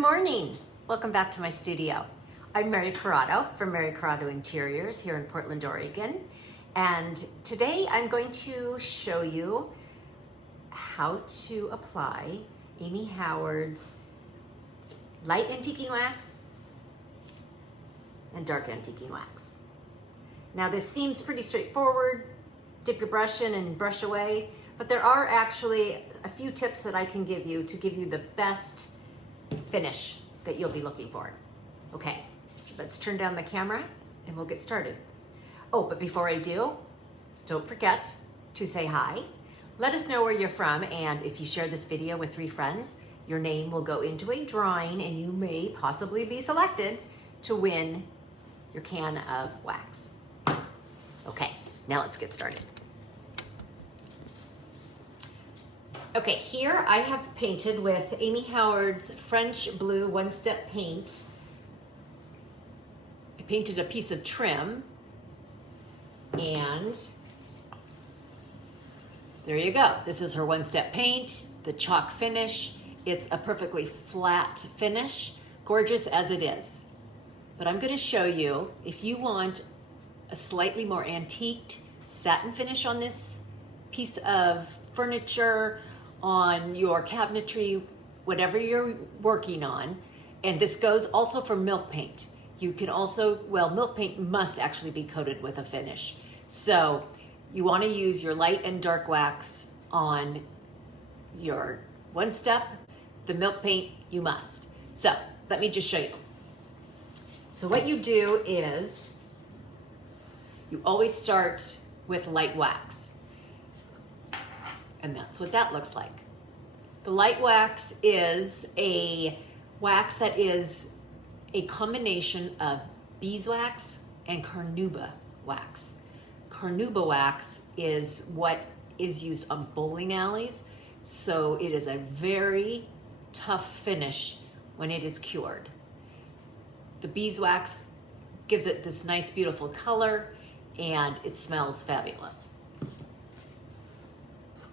morning. Welcome back to my studio. I'm Mary Corrado from Mary Corrado Interiors here in Portland, Oregon. And today I'm going to show you how to apply Amy Howard's light antiquing wax and dark antiquing wax. Now this seems pretty straightforward. Dip your brush in and brush away, but there are actually a few tips that I can give you to give you the best finish that you'll be looking for. Okay, let's turn down the camera and we'll get started. Oh, but before I do, don't forget to say hi. Let us know where you're from, and if you share this video with 3 friends, your name will go into a drawing and you may possibly be selected to win your can of wax. Okay, now let's get started. Okay, here I have painted with Amy Howard's French Blue one-step paint. I painted a piece of trim, and there you go. This is her one-step paint, the chalk finish. It's a perfectly flat finish, gorgeous as it is. But I'm going to show you, if you want a slightly more antiqued satin finish on this piece of furniture, on your cabinetry, whatever you're working on, and this goes also for milk paint. You can also, well, milk paint must actually be coated with a finish. So you want to use your light and dark wax on your one step. The milk paint, you must. So let me just show you. So what you do is you always start with light wax. And that's what that looks like. The light wax is a wax that is a combination of beeswax and carnauba wax. Carnauba wax is what is used on bowling alleys, so it is a very tough finish when it is cured. The beeswax gives it this nice, beautiful color, and it smells fabulous.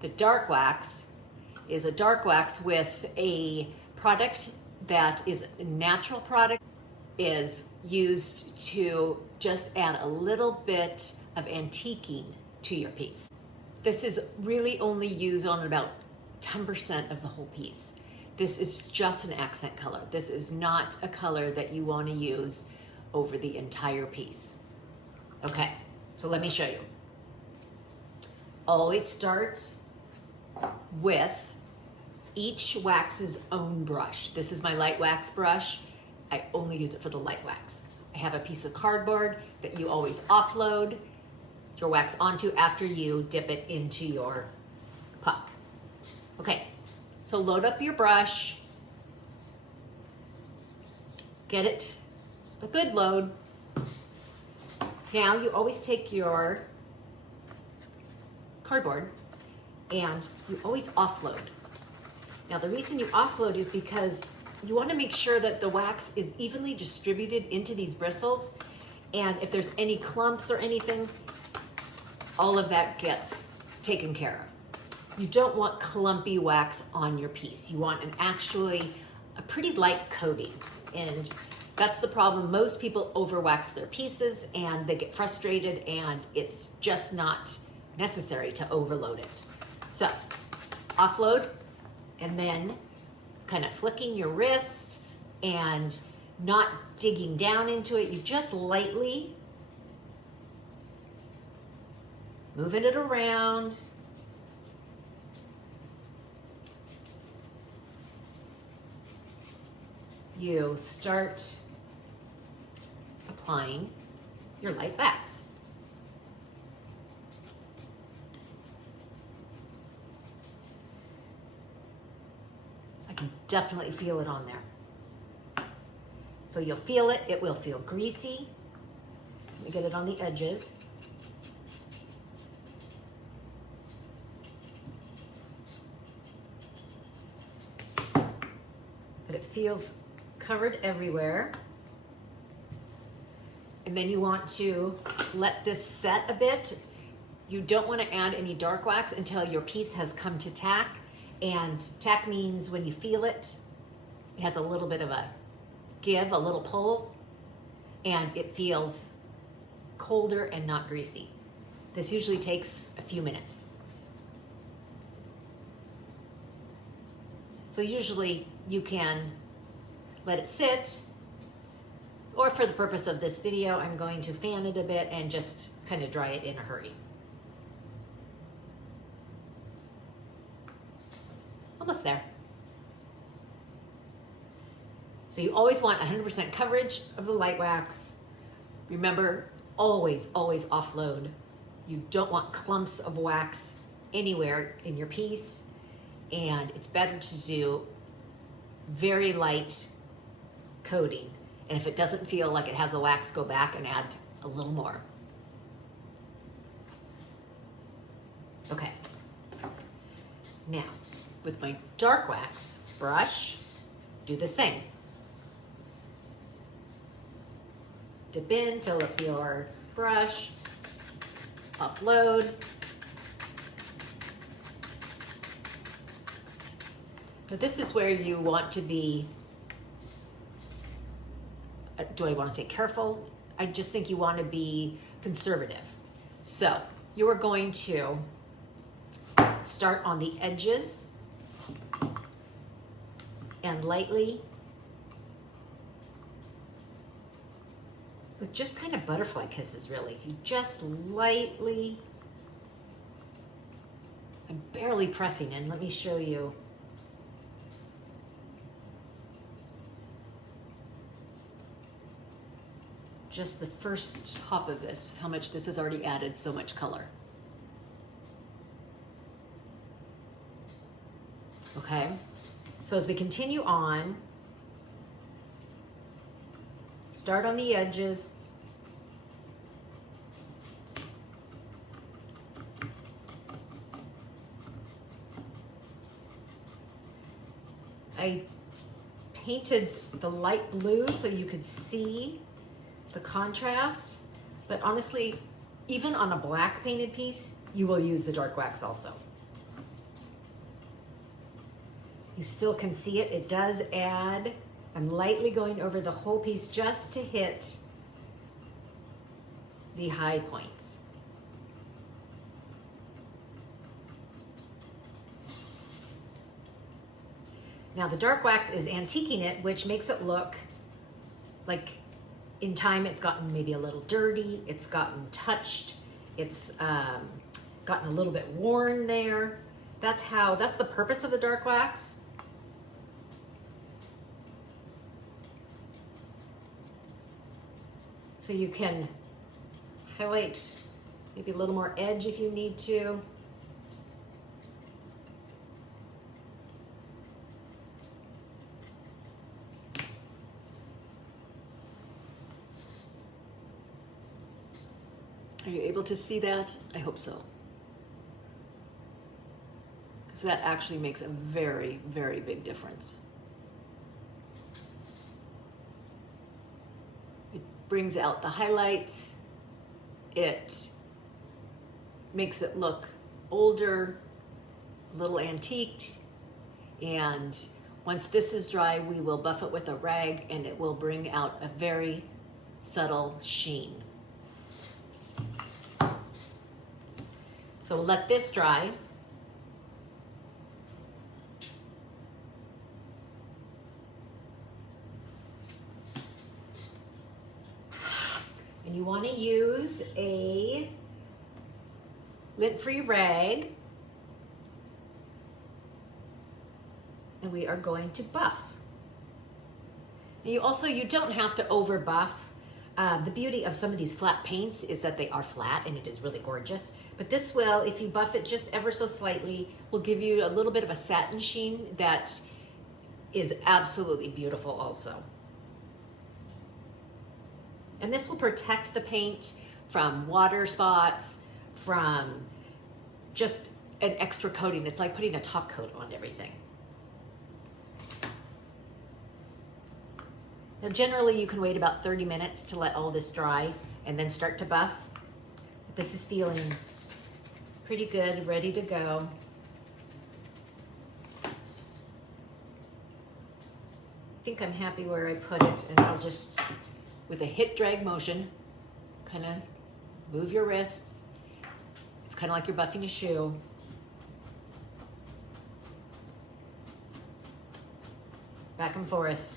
The dark wax is a dark wax with a product that is a natural product, is used to just add a little bit of antiquing to your piece. This is really only used on about 10% of the whole piece. This is just an accent color. This is not a color that you want to use over the entire piece. Okay, so let me show you. Always start with each wax's own brush. This is my light wax brush. I only use it for the light wax. I have a piece of cardboard that you always offload your wax onto after you dip it into your puck. Okay, so load up your brush, get it a good load. Now you always take your cardboard and you always offload. Now the reason you offload is because you want to make sure that the wax is evenly distributed into these bristles, and if there's any clumps or anything, all of that gets taken care of. You don't want clumpy wax on your piece. You want a pretty light coating, and that's the problem. Most people overwax their pieces and they get frustrated, and it's just not necessary to overload it. So offload, and then kind of flicking your wrists and not digging down into it. You just lightly moving it around. You start applying your light wax. Definitely feel it on there. So you'll feel it, it will feel greasy. Let me get it on the edges. But it feels covered everywhere. And then you want to let this set a bit. You don't want to add any dark wax until your piece has come to tack. And tack means when you feel it It has a little bit of a give, a little pull, and it feels colder and not greasy. This usually takes a few minutes. So usually you can let it sit, or for the purpose of this video, I'm going to fan it a bit and just kind of dry it in a hurry. Almost there. So you always want 100% coverage of the light wax. Remember, always, always offload. You don't want clumps of wax anywhere in your piece, and it's better to do very light coating. And if it doesn't feel like it has a wax, go back and add a little more. Okay. Now, with my dark wax brush, do the same. Dip in, fill up your brush, offload. But this is where you want to be, do I want to say careful? I just think you want to be conservative. So you are going to start on the edges and lightly, with just kind of butterfly kisses, really. You just lightly, I'm barely pressing in. Let me show you. Just the first hop of this, how much this has already added so much color. Okay, so as we continue on, start on the edges. I painted the light blue so you could see the contrast, but honestly, even on a black painted piece, you will use the dark wax also. You still can see it. It does add. I'm lightly going over the whole piece just to hit the high points. Now the dark wax is antiquing it, which makes it look like in time it's gotten maybe a little dirty, it's gotten touched, it's gotten a little bit worn there. That's the purpose of the dark wax. So you can highlight maybe a little more edge if you need to. Are you able to see that? I hope so. Because that actually makes a very, very big difference. It brings out the highlights. It makes it look older, a little antiqued. And once this is dry, we will buff it with a rag and it will bring out a very subtle sheen. So we'll let this dry. And you want to use a lint-free rag. And we are going to buff. And you don't have to over buff. The beauty of some of these flat paints is that they are flat and it is really gorgeous. But this will, if you buff it just ever so slightly, will give you a little bit of a satin sheen that is absolutely beautiful also. And this will protect the paint from water spots, from just an extra coating. It's like putting a top coat on everything. Now generally you can wait about 30 minutes to let all this dry and then start to buff. This is feeling pretty good, ready to go. think I'm happy where I put it, and I'll just, with a hit drag motion, kind of move your wrists. It's kind of like you're buffing a shoe. Back and forth.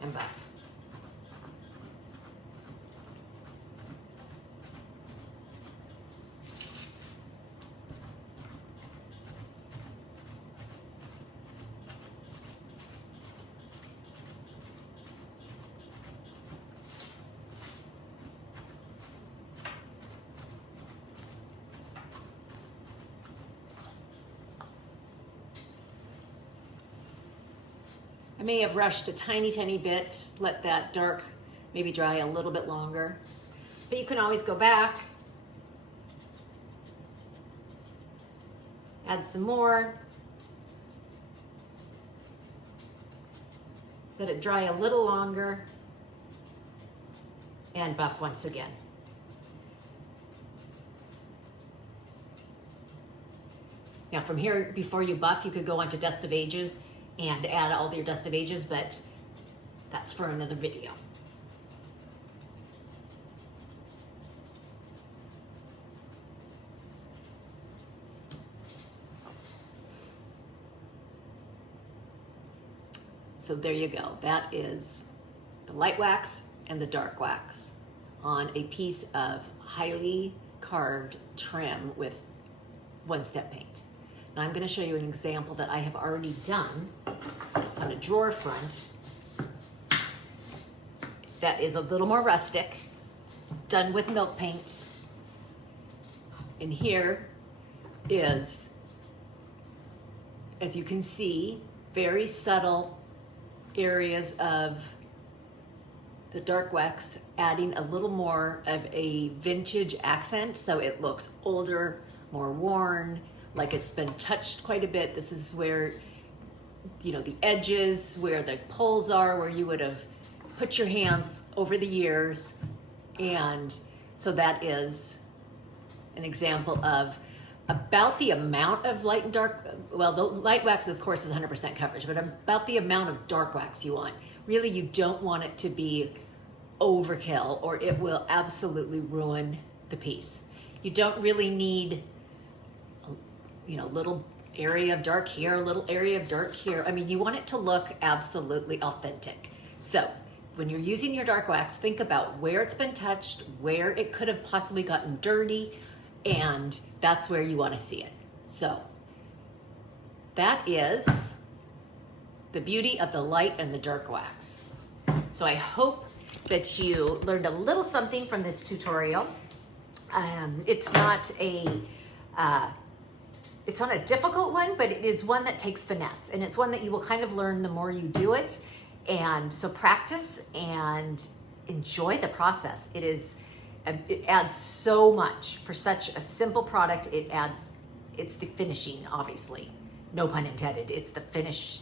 And buff. I may have rushed a tiny bit, let that dark maybe dry a little bit longer, but you can always go back, add some more, let it dry a little longer, and buff once again. Now from here, before you buff, you could go on to Dust of Ages and add all your Dust of Ages, but that's for another video. So there you go. That is the light wax and the dark wax on a piece of highly carved trim with one-step paint. Now I'm going to show you an example that I have already done on a drawer front that is a little more rustic, done with milk paint. And here is, as you can see, very subtle areas of the dark wax, adding a little more of a vintage accent, so it looks older, more worn, like it's been touched quite a bit. This is where, you know, the edges, where the pulls are, where you would have put your hands over the years. And so that is an example of about the amount of light and dark, well, the light wax, of course, is 100% coverage, but about the amount of dark wax you want. Really, you don't want it to be overkill, or it will absolutely ruin the piece. You don't really need, you know, little area of dark here, little area of dark here. I mean, you want it to look absolutely authentic. So when you're using your dark wax, think about where it's been touched, where it could have possibly gotten dirty, and that's where you want to see it. So that is the beauty of the light and the dark wax. So I hope that you learned a little something from this tutorial. It's not a difficult one, but it is one that takes finesse, and it's one that you will kind of learn the more you do it. And so practice and enjoy the process. It adds so much for such a simple product. It's the finishing, obviously, no pun intended. It's the finish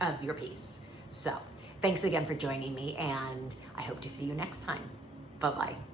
of your piece. So thanks again for joining me, and I hope to see you next time. Bye-bye.